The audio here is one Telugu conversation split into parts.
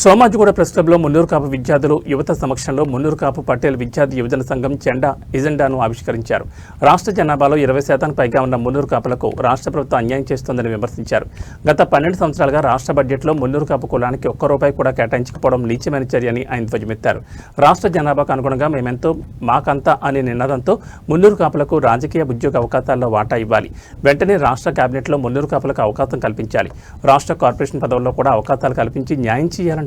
సోమాజిగూడ ప్రెస్ క్లబ్లో మున్నూరు కాపు విద్యార్థులు యువత సమక్షంలో మున్నూరు కాపు పటేల్ విద్యార్థి యువజన సంఘం జెండా ఎజెండాను ఆవిష్కరించారు. రాష్ట్ర జనాభాలో ఇరవై శాతం పైగా ఉన్న మున్నూరు కాపులకు రాష్ట్ర ప్రభుత్వం అన్యాయం చేస్తోందని విమర్శించారు. గత పన్నెండు సంవత్సరాలుగా రాష్ట్ర బడ్జెట్లో మున్నూరు కాపు కులానికి ఒక్క రూపాయి కూడా కేటాయించకపోవడం నీచమైన చర్యని ఆయన ధ్వజమెత్తారు. రాష్ట్ర జనాభాకు అనుగుణంగా మేమెంతో మాకంతా అనే నినాదంతో మున్నూరు కాపులకు రాజకీయ ఉద్యోగ అవకాశాల్లో వాటా ఇవ్వాలి. వెంటనే రాష్ట్ర కేబినెట్లో మున్నూరు కాపులకు అవకాశం కల్పించాలి. రాష్ట్ర కార్పొరేషన్ పదవుల్లో కూడా అవకాశాలు కల్పించి న్యాయం చేయాలని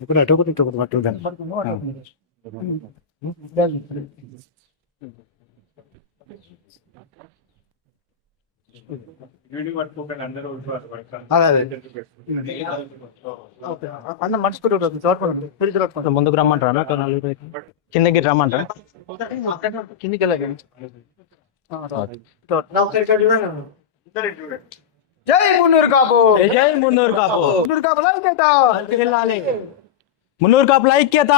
ఇప్పుడు అటు ఒకటి ఇటు ఒకటి పట్టు అదే అదే ఓకే అన్న చూడపడండి ముందుకు రమ్మంటారా? కిందకి రమ్మంటారా? కిందికి వెళ్ళాలి. జై మున్నూరు కాపు జై మున్నూరు కాపు మున్నూరు కాపు లైక్ వెళ్ళాలి మున్నూరు కాపుల ఐక్యత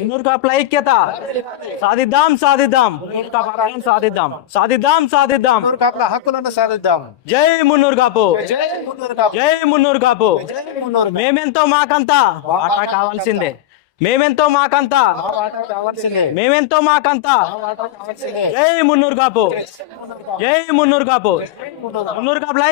మున్నూరు కాపుల ఐక్యత సాధిద్దాం సాధిద్దాం కాపు సాధిద్దాం సాధిద్దాం సాధిద్దాం కాపుల హక్కులను సాధిద్దాం జై మున్నూరు కాపు జై మున్నూరు కాపు కాపు మేమెంతో మాకంతా వాటా కావాల్సిందే మేమెంతో మాకంతా మేమెంతో మాకంతా జై మున్నూరు కాపు జై మున్నూరు కాపు మున్నూరు కాపుల